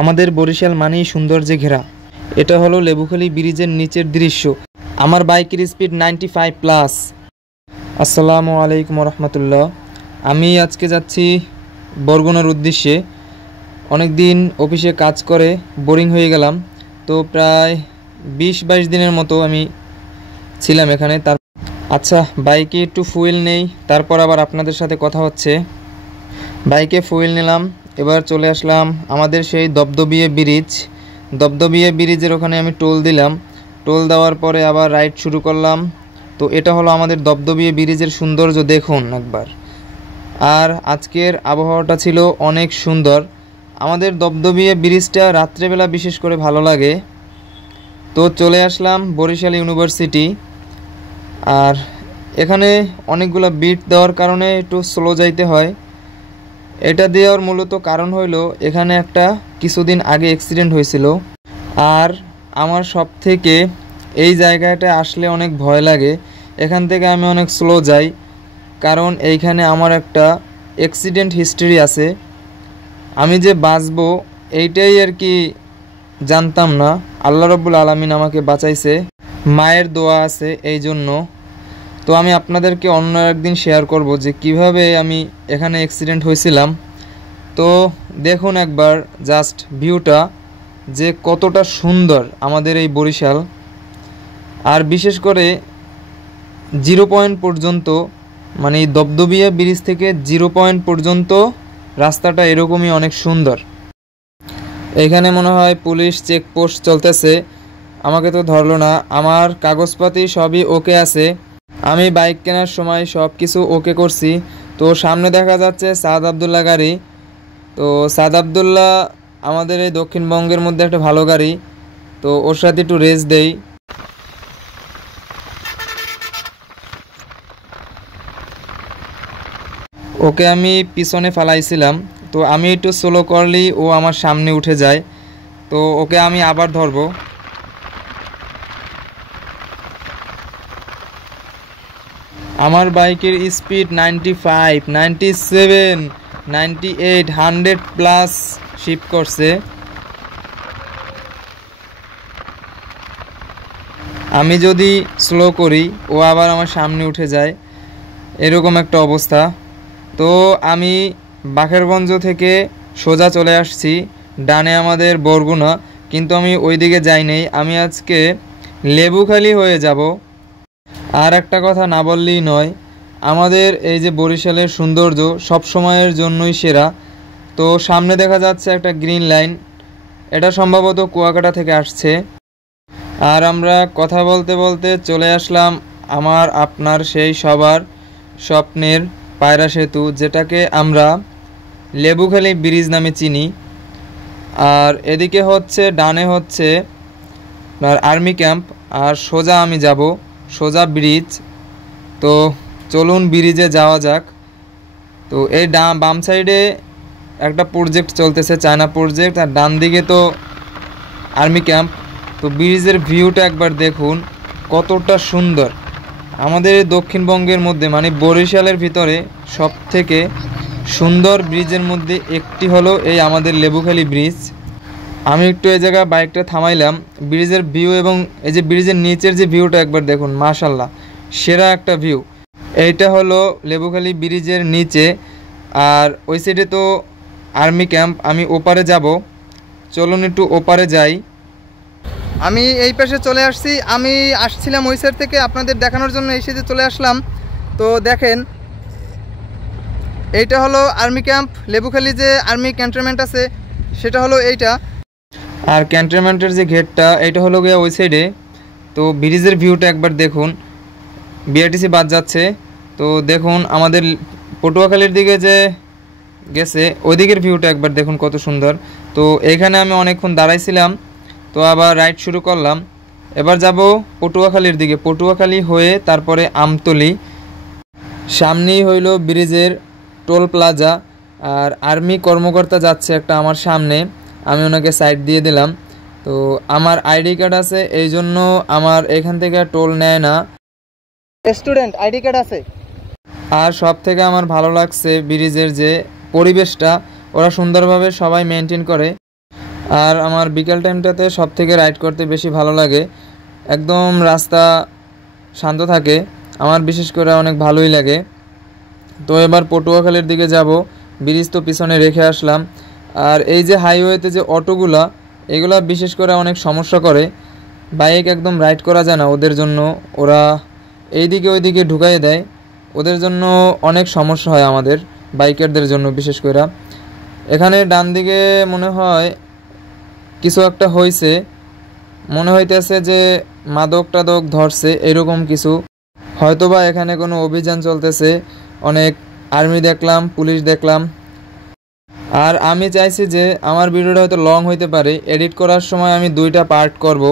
আমাদের বরিশাল মানেই সৌন্দর্যে ঘেরা। এটা হলো লেবুখালী ব্রিজের নিচের দৃশ্য। আমার বাইকের স্পিড 95+। আসসালামু আলাইকুম রহমতুল্লাহ। আমি আজকে যাচ্ছি বরগুনার উদ্দেশ্যে। অনেক দিন অফিসে কাজ করে বোরিং হয়ে গেলাম, তো প্রায় 20-22 দিনের মতো আমি ছিলাম এখানে। আচ্ছা, বাইকে একটু ফুয়েল নেই, তারপর আবার আপনাদের সাথে কথা হচ্ছে। বাইকে ফুয়েল নিলাম, এবার চলে আসলাম আমাদের সেই দবদবিয়ে ব্রিজ। দবদবিয়ে ব্রিজের ওখানে আমি টোল দিলাম। টোল দেওয়ার পরে আবার রাইড শুরু করলাম। তো এটা হলো আমাদের দবদবিয়ে ব্রিজের সৌন্দর্য, দেখুন একবার। আর আজকের আবহাওয়াটা ছিল অনেক সুন্দর। আমাদের দবদবিয়ে ব্রিজটা রাত্রেবেলা বিশেষ করে ভালো লাগে। তো চলে আসলাম বরিশাল ইউনিভার্সিটি। আর এখানে অনেকগুলো বিট দেওয়ার কারণে একটু স্লো যাইতে হয়। এটা দেওয়ার মূলত কারণ হইলো এখানে একটা কিছুদিন আগে অ্যাক্সিডেন্ট হয়েছিল। আর আমার সব থেকে এই জায়গাটা আসলে অনেক ভয় লাগে। এখান থেকে আমি অনেক স্লো যাই, কারণ এইখানে আমার একটা অ্যাক্সিডেন্ট হিস্ট্রি আছে। আমি যে বাঁচবো এইটাই আর কি জানতাম না। আল্লাহ রব্বুল আলামিন আমাকে বাঁচাইছে, মায়ের দোয়া আছে এই জন্য। তো আমি আপনাদেরকে অন্য একদিন শেয়ার করব যে কিভাবে আমি এখানে অ্যাক্সিডেন্ট হয়েছিলাম। তো দেখুন একবার জাস্ট ভিউটা, যে কতটা সুন্দর আমাদের এই বরিশাল। আর বিশেষ করে 0 পয়েন্ট পর্যন্ত, মানে দবদবিয়া ব্রিজ থেকে 0 পয়েন্ট পর্যন্ত রাস্তাটা এরকমই অনেক সুন্দর। এখানে মনে হয় পুলিশ চেকপোস্ট চলতেছে। আমাকে তো ধরলো না, আমার কাগজপাতি সবই ওকে আছে। আমি বাইক কেনার সময় সব কিছু ওকে করছি। তো সামনে দেখা যাচ্ছে সাদ আবদুল্লাহ গাড়ি। তো সাদ আবদুল্লাহ আমাদের এই দক্ষিণবঙ্গের মধ্যে একটা ভালো গাড়ি। তো ওর সাথে একটু রেস দেই। ওকে আমি পিছনে ফালাইছিলাম, তো আমি একটু স্লো করলেই ও আমার সামনে উঠে যায়। তো ওকে আমি আবার ধরবো। আমার বাইকের স্পিড 95, 97, 98, 100+ শিফট করছে। আমি যদি স্লো করি ও আবার আমার সামনে উঠে যায়, এরকম একটা অবস্থা। তো আমি বাকেরগঞ্জ থেকে সোজা চলে আসছি ডানে আমাদের বরগুনা, কিন্তু আমি ওই দিকে যাই নাই। আমি আজকে লেবুখালী হয়ে যাব। আর একটা কথা না বললেই নয়, আমাদের এই যে বরিশালের সৌন্দর্য সব সময়ের জন্যই সেরা। তো সামনে দেখা যাচ্ছে একটা গ্রিন লাইন, এটা সম্ভবত কুয়াকাটা থেকে আসছে। আর আমরা কথা বলতে বলতে চলে আসলাম আমার আপনার সেই সবার স্বপ্নের পায়রা সেতু, যেটাকে আমরা লেবুখালী ব্রিজ নামে চিনি। আর এদিকে হচ্ছে ডানে হচ্ছে আর্মি ক্যাম্প, আর সোজা আমি যাব সোজা ব্রিজ। তো চলুন ব্রিজে যাওয়া যাক। তো এই বাম সাইডে একটা প্রজেক্ট চলতেছে, চায়না প্রজেক্ট, আর ডান দিকে তো আর্মি ক্যাম্প। তো ব্রিজের ভিউটা একবার দেখুন কতটা সুন্দর। আমাদের দক্ষিণবঙ্গের মধ্যে মানে বরিশালের ভিতরে সব থেকে সুন্দর ব্রিজের মধ্যে একটি হলো এই আমাদের লেবুখালী ব্রিজ। আমি একটু এই জায়গায় বাইকটা থামাইলাম। ব্রিজের ভিউ এবং এই যে ব্রিজের নিচের যে ভিউটা একবার দেখুন, মাশাল্লাহ সেরা একটা ভিউ। এইটা হলো লেবুখালী ব্রিজের নিচে, আর ওই সাইডে তো আর্মি ক্যাম্প। আমি ওপারে যাব, চলুন একটু ওপারে যাই। আমি এই পাশে চলে আসছি। আমি আসছিলাম ওই সাইড থেকে আপনাদের দেখানোর জন্য এই সাইডে চলে আসলাম। তো দেখেন, এইটা হলো আর্মি ক্যাম্প। লেবুখালী যে আর্মি ক্যান্টনমেন্ট আছে সেটা হলো এইটা। আর ক্যান্টনমেন্টের যে গেটটা এইটা হলো গিয়ে ওই সাইডে। তো ব্রিজের ভিউটা একবার দেখুন, বিআরটিসি বাস যাচ্ছে। তো দেখুন আমাদের পটুয়াখালীর দিকে যে গেছে ওই দিকের ভিউটা একবার দেখুন কত সুন্দর। তো এইখানে আমি অনেকক্ষণ দাঁড়াইছিলাম, তো আবার রাইড শুরু করলাম। এবার যাব পটুয়াখালীর দিকে, পটুয়াখালী হয়ে তারপরে আমতলী। সামনেই হইল ব্রিজের টোল প্লাজা, আর আর্মি কর্মকর্তা যাচ্ছে একটা আমার সামনে। আমি ওনাকে সাইড দিয়ে দিলাম। তো আমার আইডি কার্ড আছে, এই জন্য আমার এখান থেকে টোল নেয় না। স্টুডেন্ট আইডি কার্ড আছে। আর সব থেকে আমার ভালো লাগছে ব্রিজের যে পরিবেশটা, ওরা সুন্দরভাবে সবাই মেনটেন করে। আর আমার বিকেল টাইমটাতে সব থেকে রাইড করতে বেশি ভালো লাগে। একদম রাস্তা শান্ত থাকে, আমার বিশেষ করে অনেক ভালোই লাগে। তো এবার পটুয়াখালীর দিকে যাব, ব্রিজ তো পিছনে রেখে আসলাম। আর এই যে হাইওয়েতে যে অটোগুলা, এগুলা বিশেষ করে অনেক সমস্যা করে, বাইক একদম রাইড করা যায় না ওদের জন্য। ওরা এইদিকে ওইদিকে ঢুকাই দেয়, ওদের জন্য অনেক সমস্যা হয় আমাদের বাইকারদের জন্য বিশেষ করে। এখানে ডান দিকে মনে হয় কিছু একটা হয়েছে, মনে হইতেছে যে মাদক টাদক ধরছে এরকম কিছু, হয়তোবা এখানে কোনো অভিযান চলতেছে। অনেক আর্মি দেখলাম, পুলিশ দেখলাম। আর আমি চাইছি যে আমার ভিডিওটা হয়তো লং হইতে পারে, এডিট করার সময় আমি 2টা পার্ট করব।